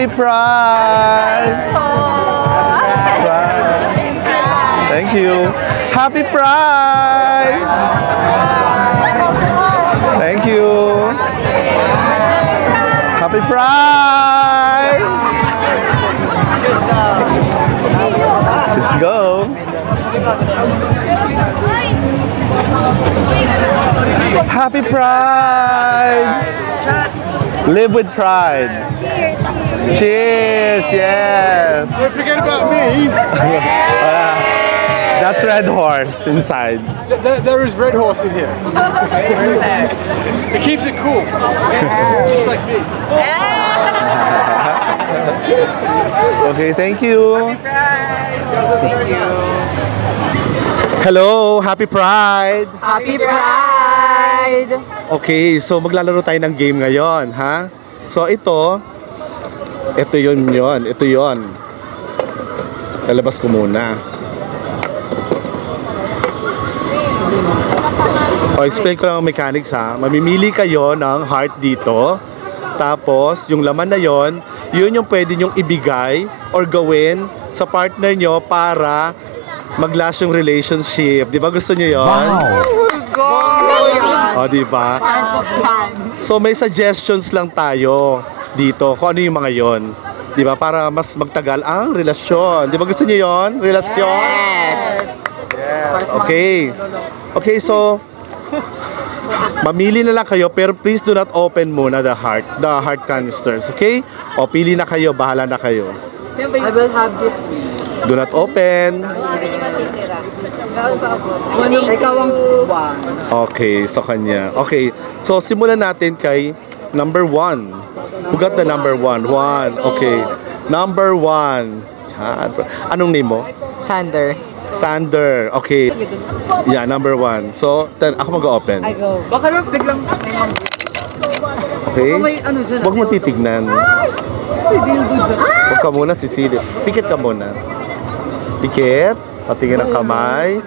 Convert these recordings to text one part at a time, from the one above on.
Happy Pride! Thank you. Happy Pride! Thank you. Happy Pride! Let's go. Happy Pride! Live with pride. Cheers! Yes! Don't forget about me. That's Red Horse inside. There is Red Horse in here. It keeps it cool. Just like me. Okay, thank you. Thank you. Hello, Happy Pride! Happy Pride! Okay, so maglalaro tayo ng game ngayon, ha? So ito yun. Lalabas ko muna. O, explain ko lang ang mechanics, ha? Mamimili kayo ng heart dito. Tapos, yung laman na yun yung pwede nyong ibigay or gawin sa partner nyo para mag-last yung relationship. Di ba gusto nyo yun? Wow! O, di ba? So, may suggestions lang tayo dito kung ano yung mga yon. Di ba? Para mas magtagal ang relasyon. Di ba gusto nyo yon? Relasyon? Yes! Okay. Okay, so mamili na lang kayo pero please do not open muna the heart canisters. Okay? O, pili na kayo. Bahala na kayo. I will have this. Do not open. Ikaw ang one. Okay, so kanya. Okay, so simulan natin kay number 1. Who got the number 1? 1. Okay. Number 1. Anong name mo? Sander. Sander. Okay. Yeah, number 1. So, ako mag-open. I go. Baka lang biglang Okay? may ano dyan. Huwag mo titignan. Huwag ka muna sisilip. Pikit ka muna. Pikit. Patingin ang kamay.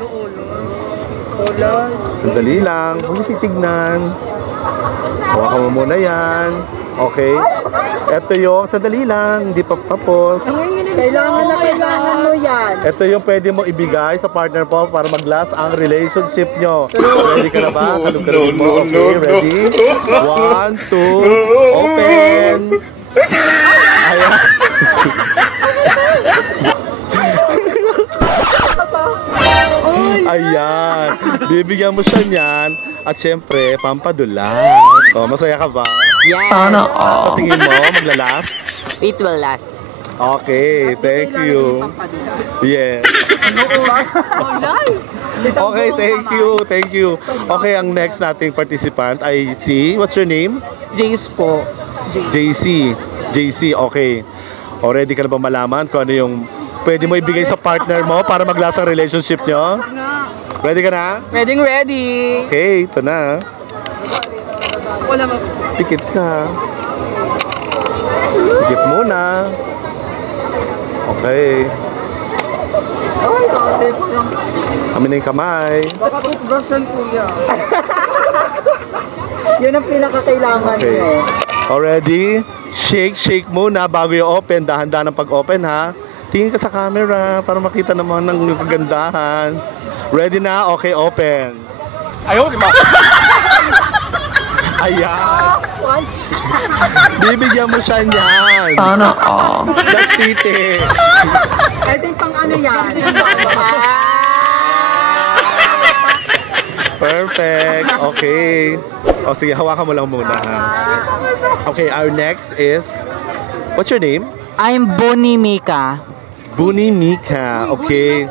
Sandali lang. Huwag mo titignan. Hawakan mo muna yan. Okay. Ito yung, sandali lang. Hindi pa tapos. Kailangan mo yan. Ito yung pwede mo ibigay sa partner mo para mag-last ang relationship nyo. Ready ka na ba? Kalug-kalugin mo. Okay, ready? 1, 2, open! Ayan. Ayan. Bibigyan mo siya niyan. At syempre, pampadulas. O, masaya ka ba? Yes. Sana all. Sa tingin mo, maglalast? It will last. Okay, thank you. Yes. Okay, thank you. Okay, ang next nating participant ay si, what's your name? Jace po. JC, okay. O, ready ka na ba malaman kung ano yung pwede mo ibigay sa partner mo para mag-last ang relationship nyo? Ready ka na? Ready. Okay, ito na. Pikit ka. Pikit muna. Okay. Amin na yung kamay. Baka toothbrush yan, kuya. Yun ang pinakakailangan Okay. nyo. Already? Shake muna bago yung open. Dahan-dahan ang pag-open, ha? Tingin ka sa camera para makita naman ng kagandahan. Ready na? Okay, open. Ayaw, di ba? Ayan. Bibigyan mo siya niyan. Sana all. That's titi. Ito yung pang ano yan. Perfect. Okay. O sige, hawakan mo lang muna, ha? Okay, our next is, what's your name? I'm Bonnie Mika. Buni Mika. Okay.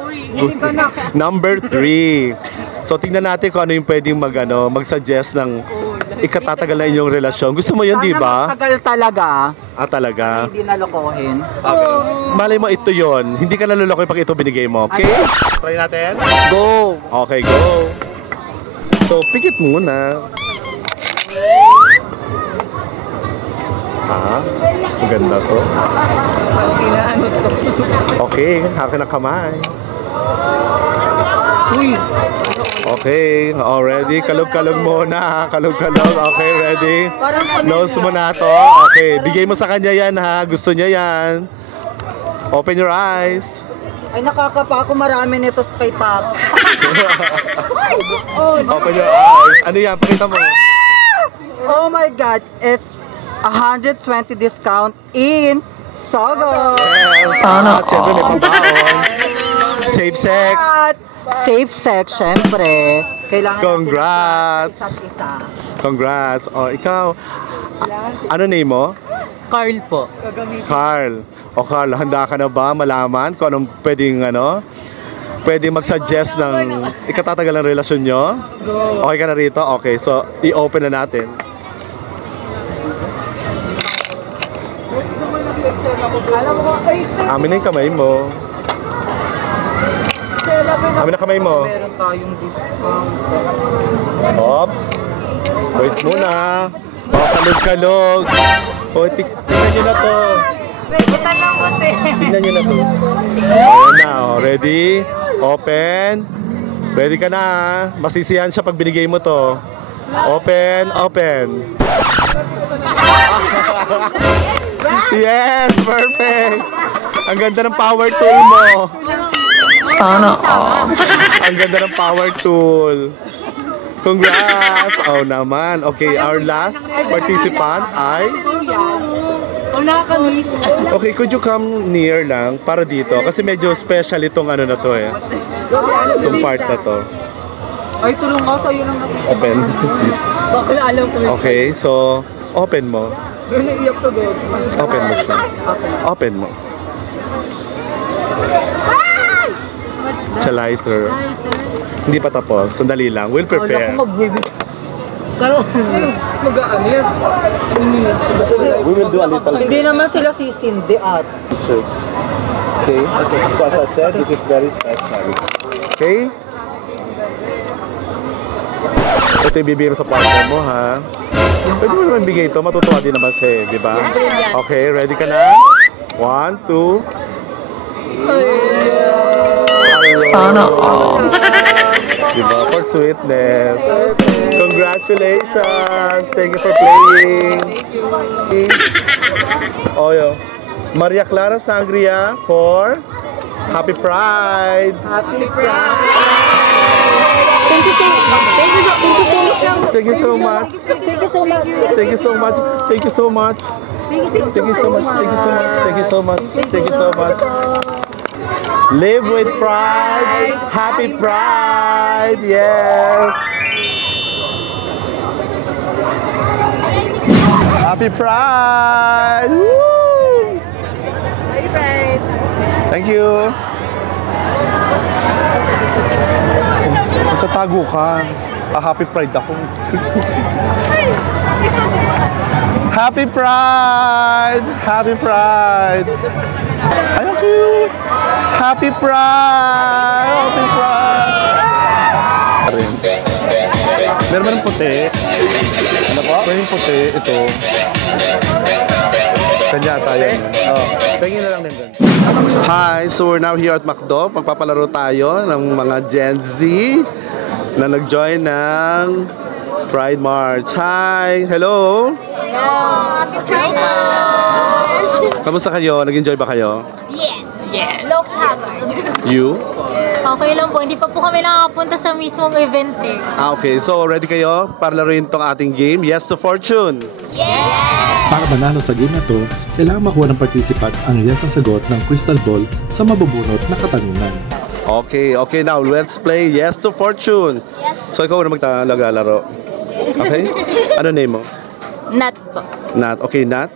Number 3. So, tingnan natin kung ano yung pwedeng mag-suggest ng ikatatagal na inyong relasyon. Gusto mo yun, di ba? Tagal talaga. Ah, talaga? Hindi nalokohin. Malay mo ito yon. Hindi ka naluloko pag ito binigay mo. Okay? Try natin? Go. Okay, go. So, pikit muna. Ha? Maganda to. Okay, akin ang kamay. Okay, ready? Kalog-kalog muna. Kalog-kalog. Okay, ready? Nose mo na to. Okay, bigay mo sa kanya yan ha. Gusto niya yan. Open your eyes. Ay, nakakapa ako marami nito kay Papa. Open your eyes. Ano yan? Pakita mo. Oh my God, it's 120 discount in Sogo. Yes. Sana. Siyempre may pambaon. Safe sex. Safe sex, syempre. Kailangan Congrats. natin isa't-isa. Congrats. Oh, ikaw. Ano name mo? Carl po. Carl. O Carl, handa ka na ba malaman kung anong pwedeng mag-suggest ng ikatatagal ng relasyon nyo? Okay ka na rito? Okay, so i-open na natin. Amin na yung kamay mo. Amin na kamay mo. Meron tayong discount. Hop. Wait muna. Kalog-kalog. O, tignan nyo na to. Tignan nyo na to. Ayan na, ready? Open. Ready ka na. Masisiyahan siya pag binigay mo to. Open, open. Yes, perfect. Ang ganda ng power tool mo. Sana all. Ang ganda ng power tool. Congrats! Oh naman. Okay, our last participant ay... Okay, could you come near lang para dito? Kasi medyo special itong ano na to eh. Itong part na to. Ay, tulong ka sa'yo lang natin. Open. Okay, so open mo. Open mo siya. Open mo. It's a lighter. Hindi pa tapos. Sandali lang. We'll prepare. We will do a little. Hindi naman sila sisindi at. Sure. Okay. So as I said, this is very special. Okay? Ito yung bibigay mo sa partner mo, ha? Pwede mo naman bigay ito. Matutuwa din naman siya, di ba? Okay, ready ka na? 1, 2. Sana all. Diba? For sweetness. Congratulations! Thank you for playing. Oyo. Maria Clara Sangria for Happy Pride. Happy Pride! Thank you so much. Thank you so much. Thank you so much. Thank you so much. Thank you so much. Thank you so much. Thank you so much. Live with pride. Happy Pride. Yes. Happy Pride. Woo! Happy Pride. Thank you. Tatago ka. Happy Pride ako. Happy Pride! Happy Pride! Ay, ang cute! Happy Pride! Happy Pride! Meron ba ng puti? Ano po? Meron yung puti. Ito. Kanya tayo. Oh, tingin na lang din dun. Hi! So we're now here at McDo. Magpapalaro tayo ng mga Gen Z na nag-join ng Pride March. Hi! Hello! Hello! Happy Pride March! Kamusta kayo? Nag-enjoy ba kayo? Yes! Yes! Low haggard. You? Okay lang po, hindi pa po kami nakapunta sa mismong event eh. Okay. So, ready kayo para laruin tong ating game? Yes to Fortune! Yes! Para manalo sa game na to, kailangan makuha ng participant ang yes na sagot ng crystal ball sa mabubunot na katanungan. Okay. Okay, now let's play Yes to Fortune! Yes. So, ikaw na maglalaro. Okay? Ano name mo? Nat po. Nat. Okay, Nat.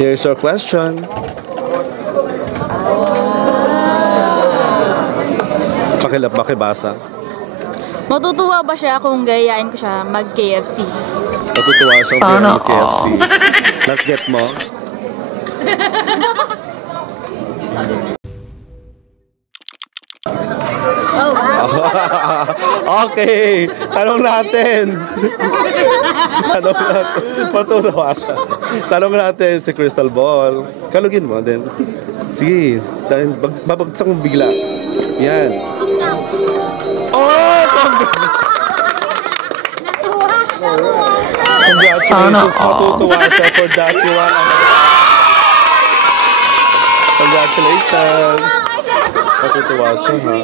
Here's your question. Pakibasa. Matutuwa ba siya kung gayain ko siya mag-KFC? Matutuwa siya kung mag-KFC. Let's get mo. Oh, wow. Okay, tanong natin. Matutuwa siya. Tanong natin si Crystal Ball. Kalugin mo din. Sige, babagsak mo bigla. Yan. Oh! Congratulations, matutuwa siya for that. Congratulations. Matutuwa siya, ha?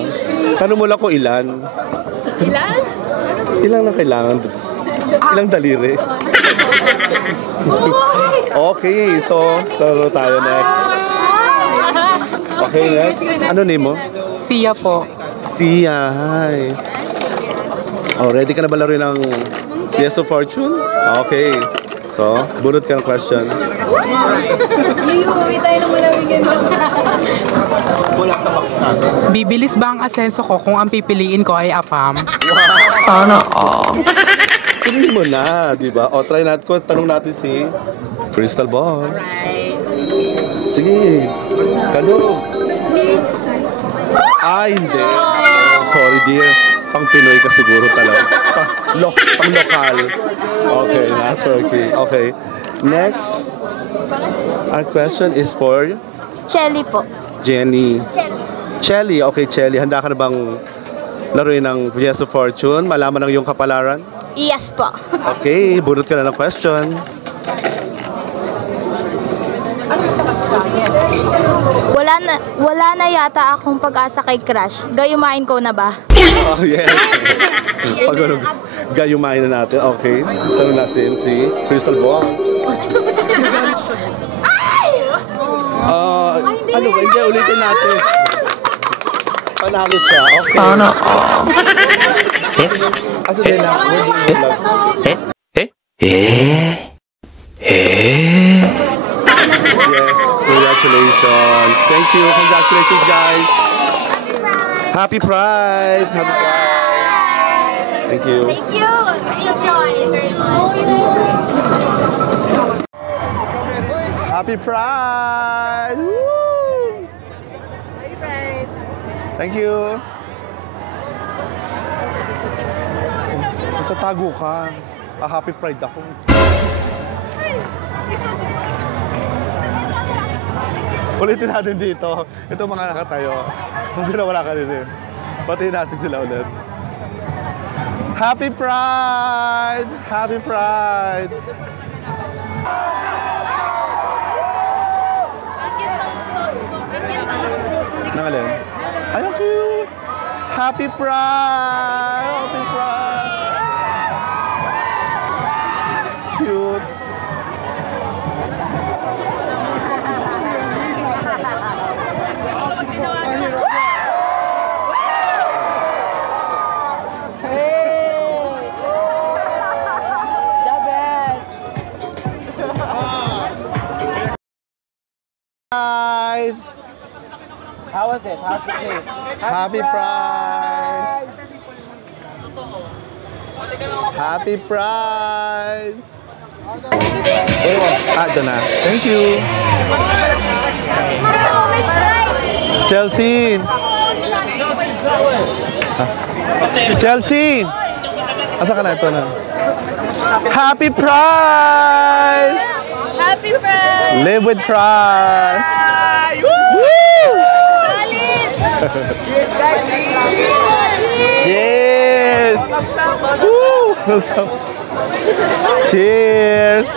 Tanong mo lang kung ilan. Ilan? Ilang na kailangan? Ilang daliri? Okay, so laro tayo next. Okay, next. Ano name mo? Sia po. Sia, hi. Oh, ready ka na ba laruin ng Yes of Fortune? Okay. So, bunot ka ng question. Uwi tayo ng malawigin. Bibilis ba ang asenso ko kung ang pipiliin ko ay APAM? Sana all. Piliin mo na, di ba? O, try natin ko. Tanong natin si Crystal Ball. Right. Sige. Kalog. Ay, hindi. Sorry, dear. Pang Pinoy ka siguro talaga. Pang lokal. Okay, not Turkey. Okay. Next. Our question is for Shelly po. Jenny. Chelly. Okay, Chelly. Handa ka na bang laruin ng Yes of Fortune? Malaman ng iyong kapalaran? Yes po. Okay, bunot ka na ng question. Wala na yata akong pag-asa kay Crush. Gayumain ko na ba? Oh, yes. Pag ano, gayumain na natin. Okay. Tanong natin si Crystal Ball. Ano ba? Hindi, ulitin natin. Panalo siya. Okay. Sana all. Asa din na? Yes, congratulations. Thank you. Congratulations, guys. Happy Pride. Happy Pride. Thank you. Thank you. Enjoy very much. Happy Pride. Woo! Happy Pride. Thank you. Tatago ka. Happy Pride ako. Ulitin natin dito. Ito mga nakatayo. Kung sila wala ka rin. Batiin natin sila ulit. Happy Pride! Happy Pride! Nangalin? Ay, ang cute! Happy Pride! Happy Pride! Cute! Pride! How was it? How's the taste? Happy Pride! Happy Pride! Ito na. Thank you! Chelsea! Chelsea! Asa ka na? Ito na. Happy Pride! Happy Pride. Live with pride! Woo! Cheers, guys! Cheers! Woo! Cheers!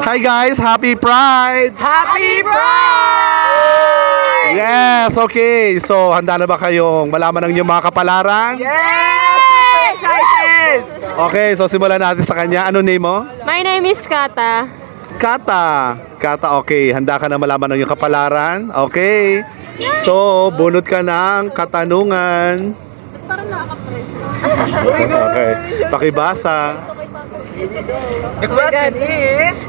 Hi guys! Happy Pride! Happy Pride! Yes! Okay! So, handa na ba kayong malaman ng inyong mga kapalaran? Yes! Excited! Okay, so simulan natin sa kanya. Ano name mo? My name is Kata. Kata. Kata, okay. Handa ka na malaman ng iyong kapalaran? Okay. So, bunot ka ng katanungan. Okay. Pakibasa.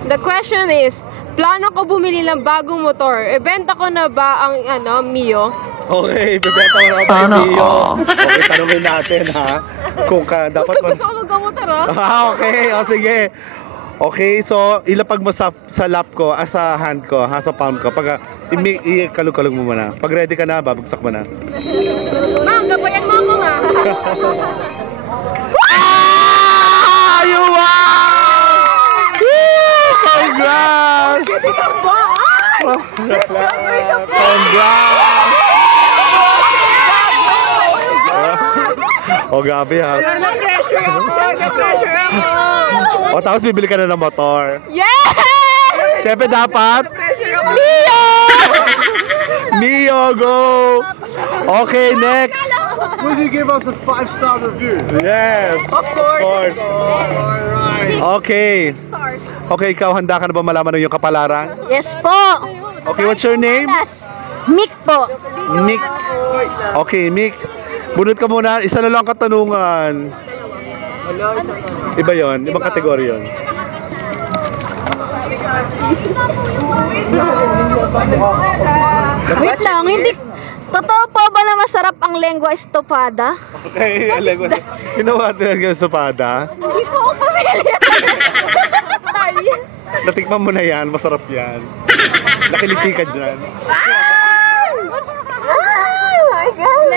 The question is, plano ko bumili ng bagong motor. Ibenta ko na ba ang Mio? Okay, bibenta mo na ako Sana kay Mio. all. Okay, tanungin natin ha. Kung dapat Gusto ko magkamotor okay, o sige. Okay, so ilapag mo sa lap ko, sa hand ko, sa palm ko. Pag ikalog-kalog mo muna. Pag ready ka na, babagsak mo na. Ma'am, gabayan mo ako nga. Ah! You won! Woo! Congrats! Congrats! O, gabi ha. O, tapos bibili ka na ng motor. Yeah! Siyempre dapat Mio! Mio, go! Okay, next. Will you give us a 5-star review? Yes. Of course. Okay. Okay, ikaw, handa ka na ba malaman ng iyong kapalaran? Yes po. Okay, what's your name? Mick po. Mick. Okay, Mick. Bunot ka muna. Isa na lang katanungan. Iba yon, ibang kategory yon. Wait lang, hindi... Totoo po ba na masarap ang lengua estofada? Okay, ginawa din ang sopada. Hindi po ako pamilya. Natikman mo na yan, masarap yan. Nakiliti ka dyan.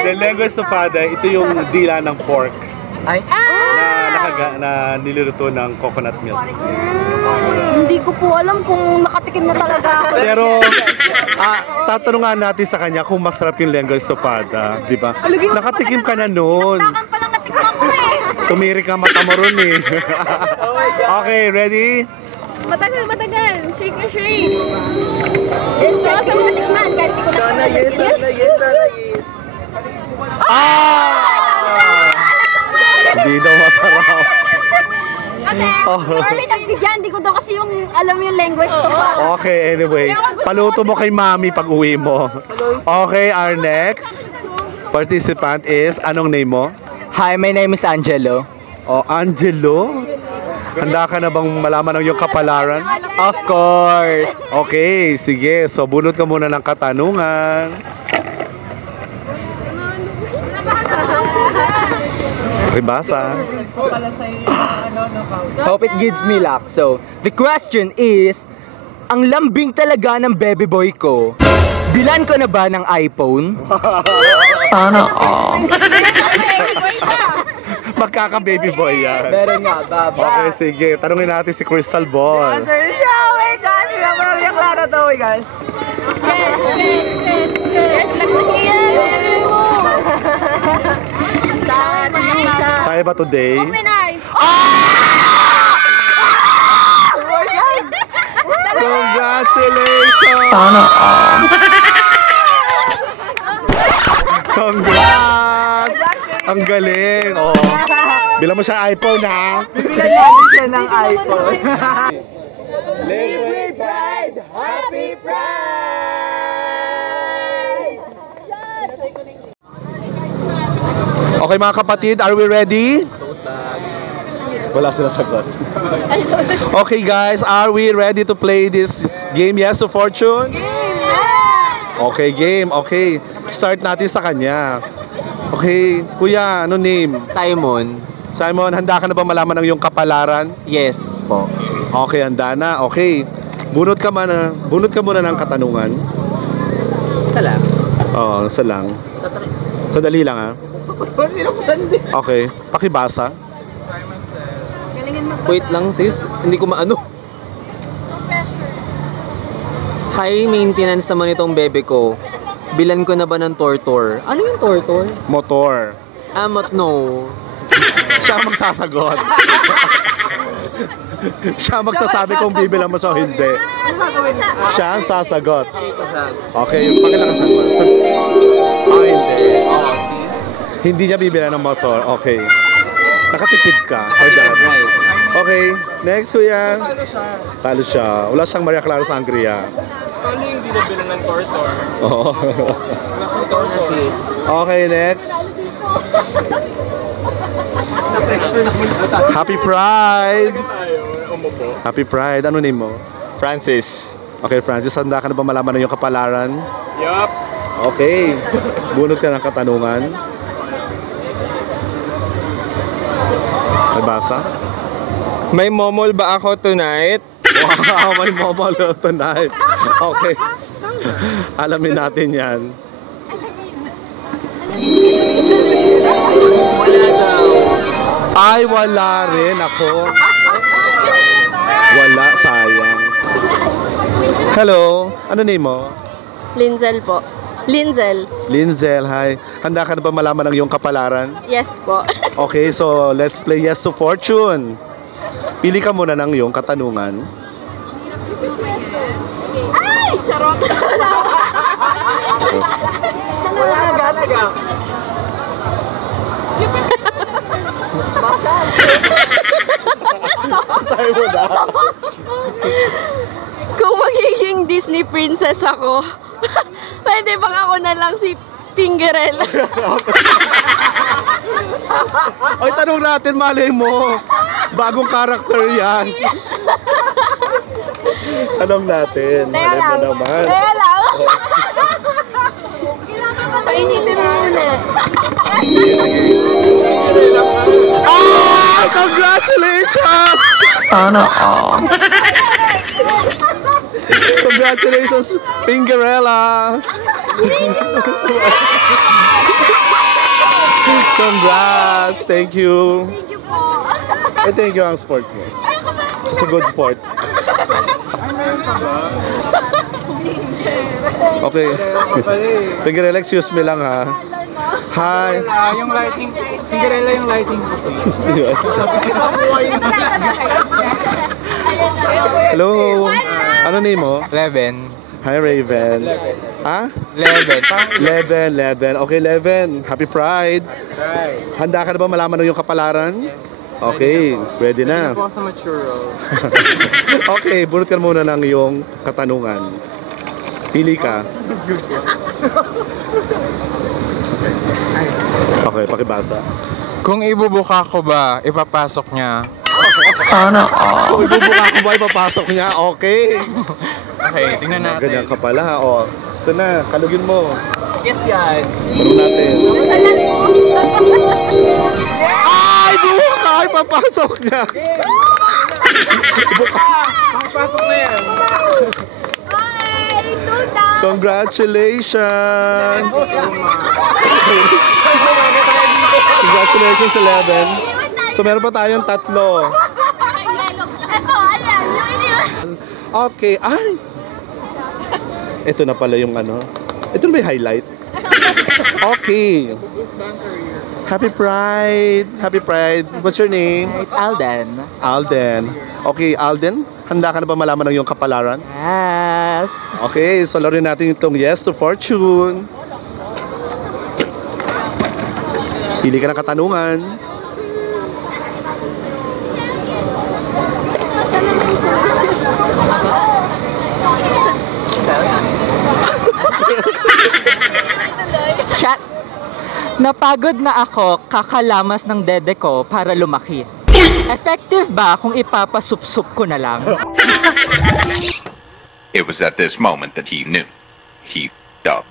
The lengua sopada, ito yung dila ng pork. Na niluluto ng coconut milk. Hindi ko po alam kung nakatikim na talaga ako. Pero tatanungan natin sa kanya kung masarap yung lengua estofada, di ba? Nakatikim ka na noon. Takan pa lang natikman ko eh. Tumirik ang mata mo ron eh. Okay, ready? Matagal. Shake na shake. Yes, kasi ko natikman. Kahit ko Yes. Hindi daw masarap. Kasi, kami nagbigyan. Hindi ko daw kasi yung alam yung lengua estofada. Okay, anyway. Paluto mo kay mami pag uwi mo. Okay, our next participant is, anong name mo? Hi, my name is Angelo. Oh, Angelo? Handa ka na bang malaman ng iyong kapalaran? Of course. Okay, sige. So, bunot ka muna ng katanungan. Okay, basa. Hope it gives me luck. So, the question is, ang lambing talaga ng baby boy ko, bilan ko na ba ng iPhone? Sana all. Magkaka-baby boy yan. Meron nga, baba. Okay, sige. Tanungin natin si Crystal Ball. Wait, guys. May klaro to, guys. Kaya ba today? Open eyes. Congratulations! Sana all. Congrats! Ang galing! Oh. Bilang mo siya iPhone, ha? Bilan natin siya ng iPhone. Live Pride! Happy Pride! Okay mga kapatid, are we ready? Wala sila sagot. Okay guys, are we ready to play this game? Yes to Fortune? Okay, game. Okay. Start natin sa kanya. Okay, kuya, ano name? Simon. Simon, handa ka na ba malaman ng iyong kapalaran? Yes po. Okay, handa na. Okay. Bunot ka muna ng katanungan. Sala. Oo, isa lang. Sadali lang ha. Okay, pakibasa. Wait lang sis, hindi ko maano. High maintenance naman itong bebe ko. Bilan ko na ba ng tortor? Ano yung tortor? Motor. No. Siya ang magsasagot. Siya ang magsasabi kung bibilang mo siya o hindi. Siya ang sasagot. Okay, pakilakasan mo. Hindi. Hindi niya bibilang ng motor. Okay. Nakatipid ka. For that. Okay, next kuya. Talo siya. Wala siyang Maria Clara Sangria. Paano yung hindi na bilang ng tortor? Oo. Okay, next. Happy Pride! Happy Pride. Ano name mo? Francis. Okay, Francis, handa ka na ba malaman ng iyong kapalaran? Yup. Okay. Bunot ka ng katanungan. May basa? May momol ba ako tonight? Wow, may momol tonight. Okay. Alamin natin yan. Ay, wala rin ako. Wala, sayang. Hello, ano name mo? Linzel po. Linzel. Linzel, hi. Handa ka na ba malaman ang iyong kapalaran? Yes po. Okay, so let's play Yes to Fortune. Pili ka muna ng iyong katanungan. Ay! Charot! Wala agad. Tayo mo na. Kung magiging Disney princess ako, pwede bang ako na lang si Pingerella? Ay, tanong natin, malay mo. Bagong karakter yan. Tanong natin, malay mo naman. Teka lang. Painitin mo muna. Ah! Congratulations! Sana all. Congratulations, Pingerella! Congrats! Thank you! Thank you po. Eh, thank you ang sport mo. It's a good sport. Okay. Pingerella, excuse me lang ha. Hi! Yung lighting, Cinderella yung lighting. Hello! Ano name mo? Leven. Hi, Raven. Ha? Leven. Leven. Okay, Leven. Happy Pride. Handa ka na ba malaman ng iyong kapalaran? Okay, pwede na. Po sa mature. Okay, bunot ka muna ng iyong katanungan. Pili ka. Okay, pakibasa. Kung ibubuka ko ba, ipapasok niya? Sana all. Kung ibubuka ko ba, ipapasok niya? Okay. Okay, tingnan natin. Ganyan ka pala. O, ito na, kalugin mo. Yes, yan. Tanong natin. Ay, buka! Ipapasok niya. Pasok na yan. Congratulations! Congratulations, 11. So, meron pa tayong 3. Ito, ayan. Okay, ay! Ito na pala yung ano. Ito na ba yung highlight? Okay. Happy Pride! Happy Pride! What's your name? Alden. Alden. Okay, Alden, handa ka na ba malaman ng iyong kapalaran? Yes. Okay, so laruin natin itong Yes to Fortune. Pili ka ng katanungan. Shut! Napagod na ako kakalamas ng dede ko para lumaki. Effective ba kung ipapasup-sup ko na lang? It was at this moment that he knew. He f***ed up.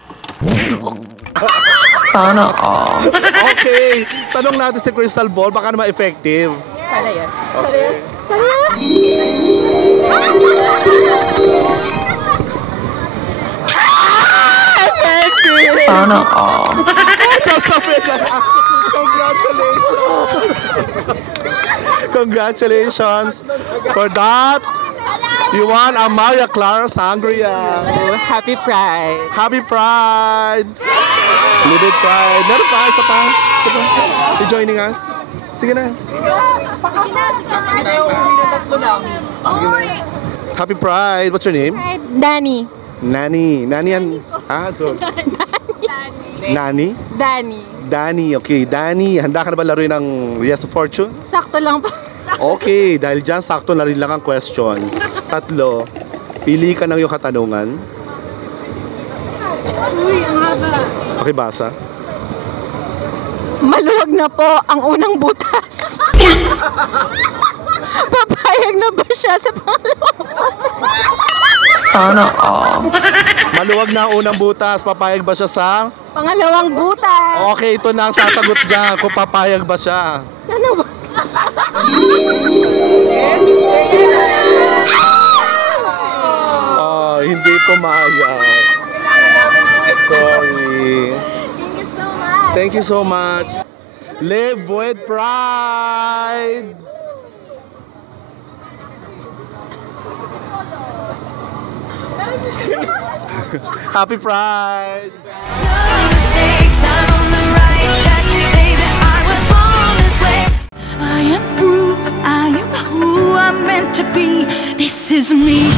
Sana all. Okay, tanong natin si Crystal Ball, baka naman effective. Para yan. Okay. Effective! Sana all. Congratulations! For that, you won a Maria Clara Sangria. Oh, happy Pride! Happy Pride! Live it Pride! Meron pa, isa pa. You joining us? Sige na. Hindi tayo umuwi na 3 lang. Happy Pride! What's your name? Danny. Nani. Nani yan. Ah, so. Nani? Danny. Danny. Okay, Danny. Handa ka na ba laruin ng Yes to Fortune? Sakto lang pa. Okay, dahil dyan, sakto na rin lang ang question. 3. Pili ka ng iyong katanungan. Uy, ang haba. Okay, basa. Maluwag na po ang unang butas. Papayag na ba siya sa pangalawang butas? Sana all. Maluwag na ang unang butas. Papayag ba siya sa? Pangalawang butas. Okay, ito na ang sasagot dyan. Kung papayag ba siya. Sana ba? Oh, hindi pumayag. Sorry. Thank you so much. Thank you so much. Live with pride. Happy Pride! I am bruised, I am who I'm meant to be. This is me.